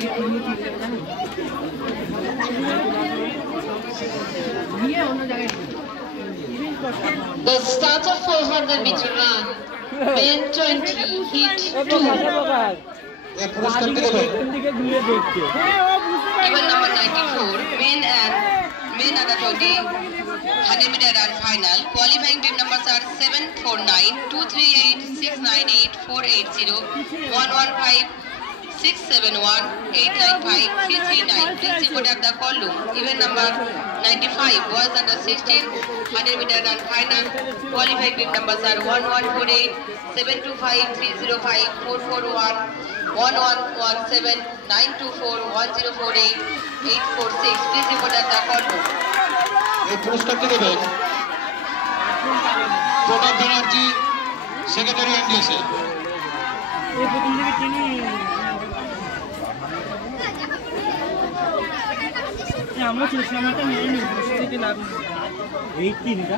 The starter 400-meter run, Ben 20, hit 2. Even number 94, men under 20, 100-meter run final. Qualifying beam numbers are 749, 238, 698, 480, 115, 671, 895, 339. Please report at the call room. Event number 95, boys under 16, 100-meter run final. Qualifying beam numbers are 1148, 725, 305, 441, 1117, 924, 1048, 846. Please report at the call room. এই পুরস্কারটি দেবেন Pranab Banerjee, secretary এনডিএসএ। আমরা চেষ্টা করতে নিয়ে নিই, লাভ নেই এই তিনটা